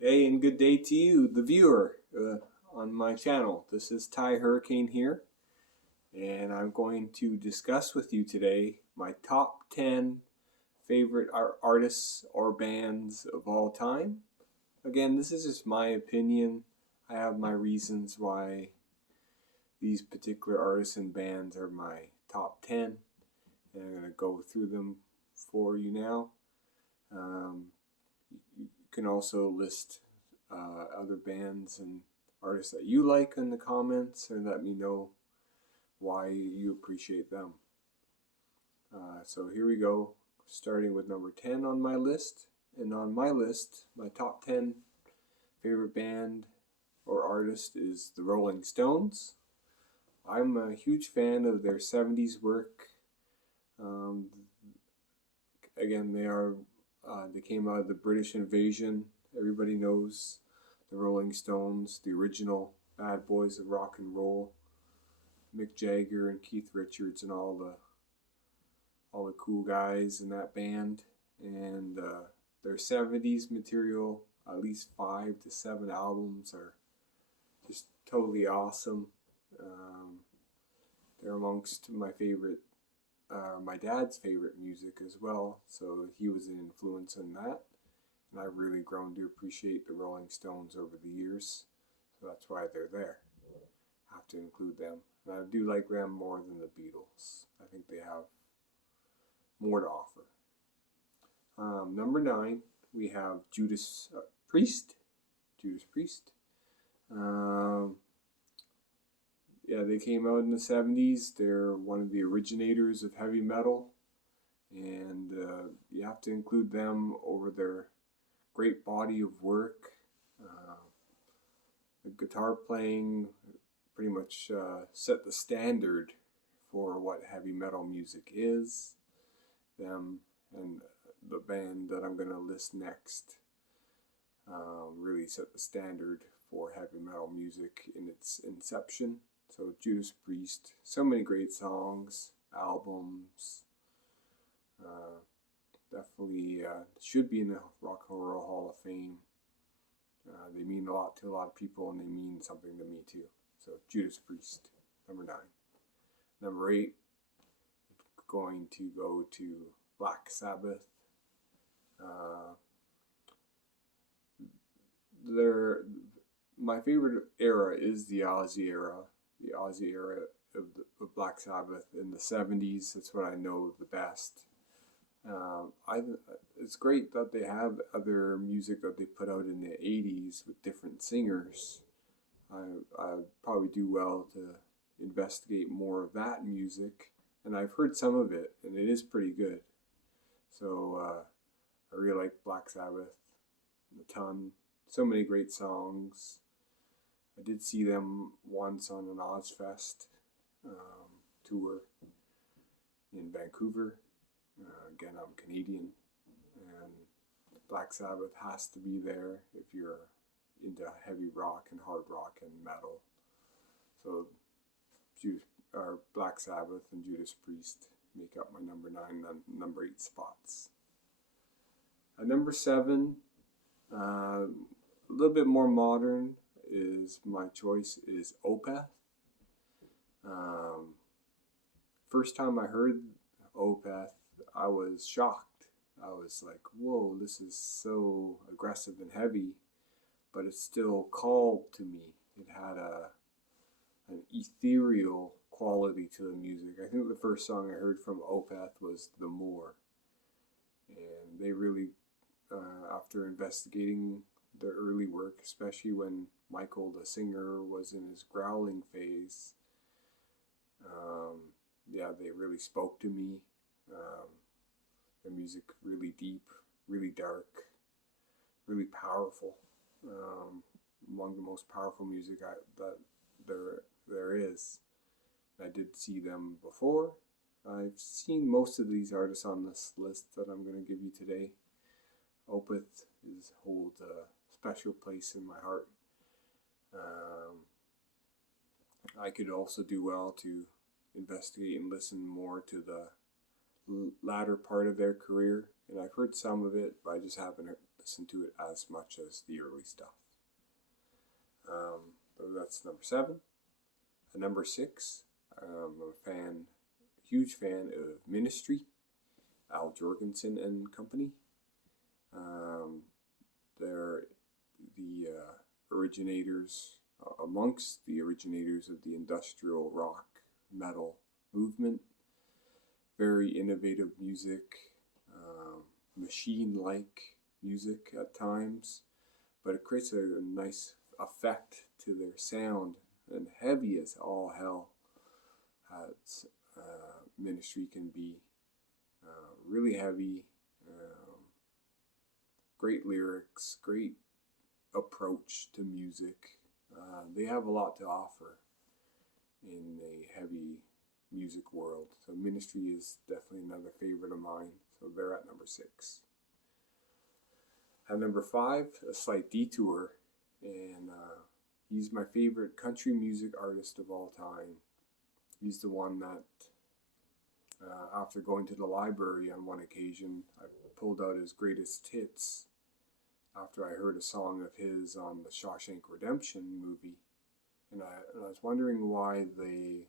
Hey, and good day to you, the viewer, on my channel. This is Ty Hurricane here, and I'm going to discuss with you today my top 10 favorite artists or bands of all time. Again, this is just my opinion. I have my reasons why these particular artists and bands are my top 10, and I'm going to go through them for you now. You can also list other bands and artists that you like in the comments and let me know why you appreciate them. So here we go, starting with number 10 on my list. And on my list, my top 10 favorite band or artist is the Rolling Stones. I'm a huge fan of their 70s work. Again, they came out of the British invasion. Everybody knows the Rolling Stones, the original bad boys of rock and roll. Mick Jagger and Keith Richards and all the cool guys in that band. And their 70s material, at least 5 to 7 albums, are just totally awesome. They're amongst my favorite, my dad's favorite music as well, so he was an influence in that. And I've really grown to appreciate the Rolling Stones over the years, so that's why they're there. Have to include them. And I do like them more than the Beatles. I think they have more to offer. Number 9, we have Judas Priest. Judas Priest. Yeah, they came out in the 70s. They're one of the originators of heavy metal, and you have to include them over their great body of work. The guitar playing pretty much set the standard for what heavy metal music is. Them and the band that I'm going to list next really set the standard for heavy metal music in its inception. So Judas Priest, so many great songs, albums. Definitely should be in the Rock and Roll Hall of Fame. They mean a lot to a lot of people, and they mean something to me too. So Judas Priest, number 9. Number 8, going to go to Black Sabbath. My favorite era is the Ozzy era. The Ozzy era of Black Sabbath in the 70s. That's what I know the best. It's great that they have other music that they put out in the 80s with different singers. I'd probably do well to investigate more of that music, and I've heard some of it, and it is pretty good. So I really like Black Sabbath a ton. So many great songs. I did see them once on an Ozfest tour in Vancouver. Again, I'm Canadian, and Black Sabbath has to be there if you're into heavy rock and hard rock and metal. So Black Sabbath and Judas Priest make up my number 9 and number 8 spots. At number 7, a little bit more modern, is my choice is Opeth. First time I heard Opeth, I was shocked. I was like, whoa, this is so aggressive and heavy, but it still called to me. It had an ethereal quality to the music. I think the first song I heard from Opeth was The Moor. And they really, after investigating their early work, especially when Michael, the singer, was in his growling phase, yeah, they really spoke to me. Their music really deep, really dark, really powerful. Among the most powerful music that there is. I did see them before. I've seen most of these artists on this list that I'm going to give you today. Opeth holds a special place in my heart. I could also do well to investigate and listen more to the latter part of their career, and I've heard some of it, but I just haven't listen to it as much as the early stuff. So that's number 7. Number 6, I'm a huge fan of Ministry, Al Jorgensen and company. They're the originators, amongst the originators of the industrial rock metal movement. Very innovative music, machine-like music at times, but it creates a nice effect to their sound, and heavy as all hell. Ministry can be really heavy, great lyrics, great approach to music. They have a lot to offer in the heavy music world. So Ministry is definitely another favorite of mine. So they're at number 6. At number 5, A Slight Detour, and he's my favorite country music artist of all time. He's the one that, after going to the library on one occasion, I pulled out his greatest hits after I heard a song of his on the Shawshank Redemption movie. And I was wondering why the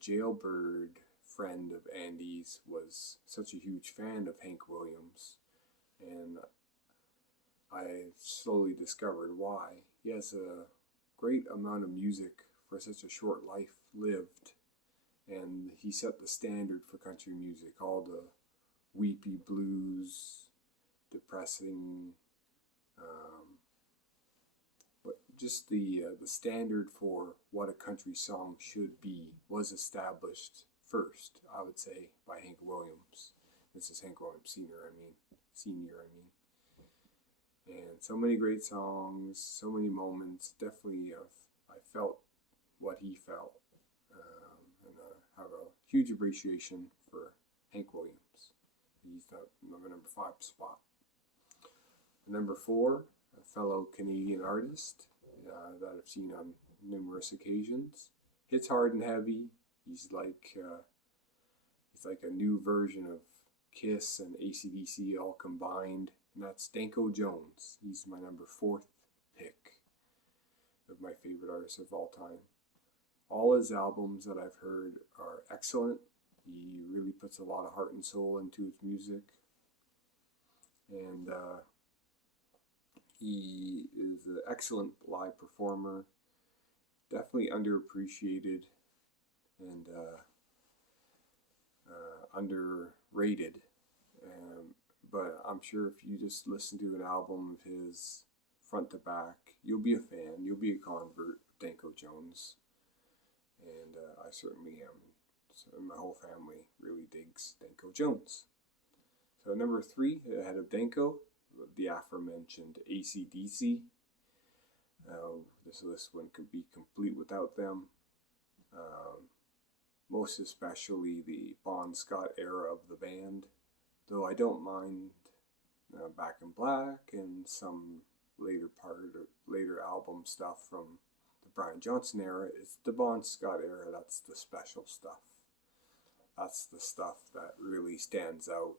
jailbird friend of Andy's was such a huge fan of Hank Williams. And I slowly discovered why. He has a great amount of music for such a short life lived. And he set the standard for country music. All the weepy blues, depressing, but just the standard for what a country song should be was established first, I would say, by Hank Williams. This is Hank Williams Sr., And so many great songs, so many moments. Definitely, I felt what he felt. And I have a huge appreciation for Hank Williams. He's the number 5 spot. Number 4, a fellow Canadian artist that I've seen on numerous occasions. Hits hard and heavy. He's like a new version of Kiss and ACDC all combined. And that's Danko Jones. He's my number 4th pick of my favorite artists of all time. All his albums that I've heard are excellent. He really puts a lot of heart and soul into his music. And he is an excellent live performer. Definitely underappreciated and underrated. But I'm sure if you just listen to an album of his front to back, you'll be a fan. You'll be a convert of Danko Jones. And I certainly am. So my whole family really digs Danko Jones. So number 3, ahead of Danko, the aforementioned ACDC. This list wouldn't be complete without them. Most especially the Bon Scott era of the band. Though I don't mind Back in Black and some later album stuff from the Brian Johnson era. It's the Bon Scott era that's the special stuff. That's the stuff that really stands out.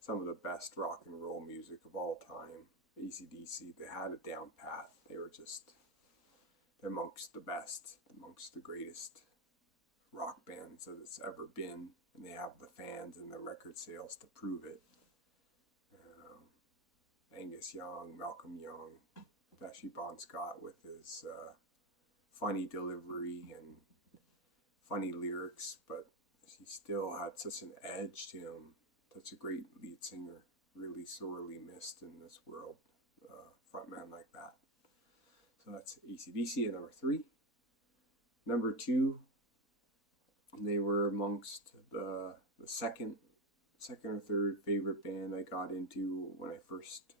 Some of the best rock and roll music of all time. ACDC, they had a down path. They're amongst the best, amongst the greatest rock bands that it's ever been. And they have the fans and the record sales to prove it. Angus Young, Malcolm Young, especially Bon Scott with his funny delivery and funny lyrics, but he still had such an edge to him. Such a great lead singer, really sorely missed in this world. Frontman like that. So that's ACDC at number 3. Number 2, they were amongst the second or third favorite band I got into when I first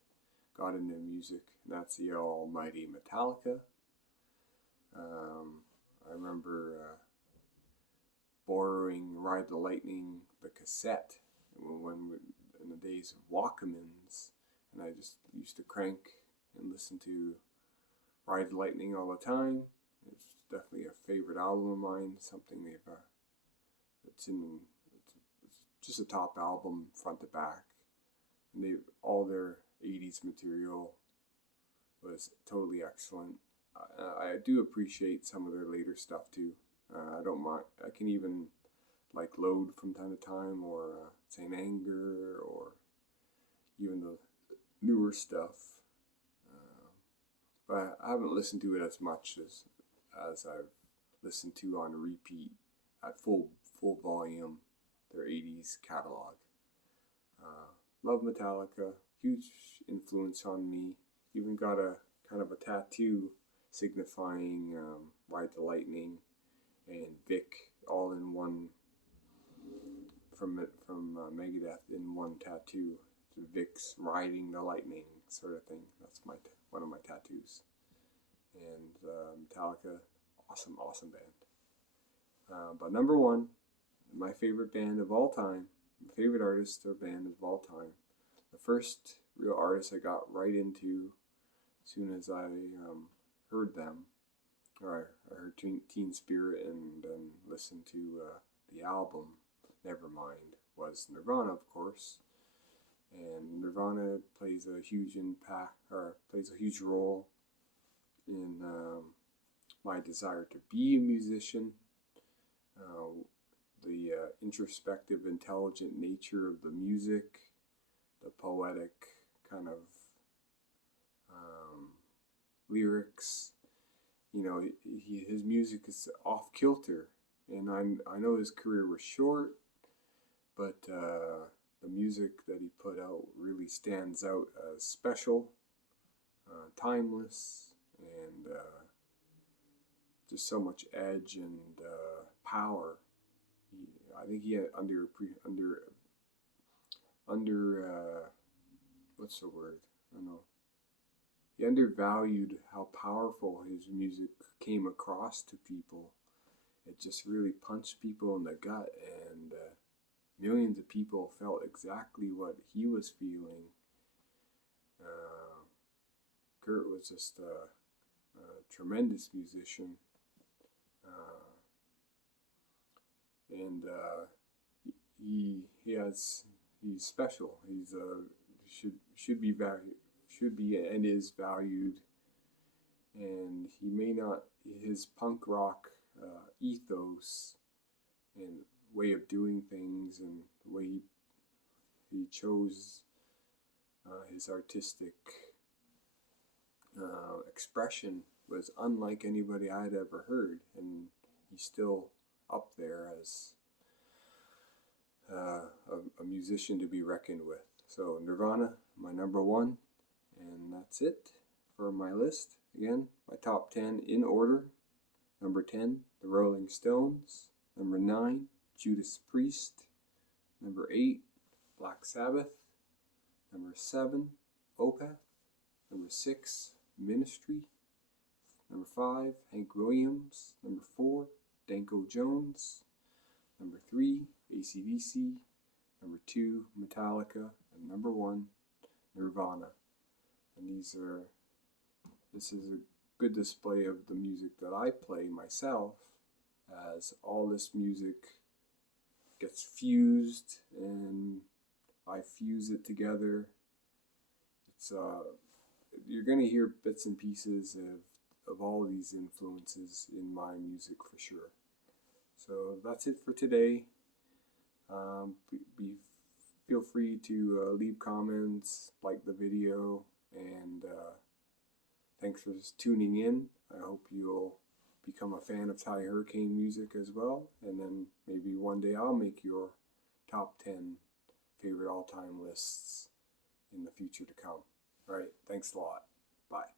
got into music, and that's the almighty Metallica. I remember borrowing Ride the Lightning, the cassette, in the days of Walkmans, and I just used to crank and listen to Ride the Lightning all the time. It's definitely a favorite album of mine, something it's just a top album front to back. And all their 80s material was totally excellent. I do appreciate some of their later stuff too. I don't mind. I can even like Load from time to time, or Saint Anger, or even the newer stuff. But I haven't listened to it as much as I've listened to on repeat at full volume their 80s catalog. Love Metallica, huge influence on me. Even got a kind of a tattoo signifying Ride the Lightning and Vic all in one, from Megadeth, in one tattoo. So Vic's riding the lightning sort of thing. That's one of my tattoos. And Metallica, awesome band. But number one, my favorite band of all time, my favorite artist or band of all time. The first real artist I got right into as soon as I heard them, or I heard Teen Spirit and then listened to the album Nevermind, was Nirvana, of course. And Nirvana plays a huge role in my desire to be a musician. The introspective, intelligent nature of the music, the poetic kind of lyrics. You know, his music is off kilter, and I know his career was short, but the music that he put out really stands out as special, timeless, and just so much edge and power. I think he had what's the word? I don't know. He undervalued how powerful his music came across to people. It just really punched people in the gut, and millions of people felt exactly what he was feeling. Kurt was just a tremendous musician, and he's special. He's should be valued, and is valued. And he may not, his punk rock ethos and way of doing things, and the way he chose his artistic expression was unlike anybody I had ever heard, and he's still up there as a musician to be reckoned with. So Nirvana, my number one, and that's it for my list. Again, my top 10 in order. Number 10, The Rolling Stones. Number 9, Judas Priest. Number 8, Black Sabbath. Number 7, Opeth. Number 6, Ministry. Number 5, Hank Williams. Number 4, Danko Jones. Number 3, ACDC. Number 2, Metallica. And number 1, Nirvana. And this is a good display of the music that I play myself, as all this music gets fused and I fuse it together. It's you're gonna hear bits and pieces of all these influences in my music for sure. So that's it for today. Feel free to leave comments, like the video, and thanks for tuning in. I hope you'll become a fan of Thai Hurricane music as well, and then maybe one day I'll make your top 10 favorite all-time lists in the future to come. All right, thanks a lot. Bye.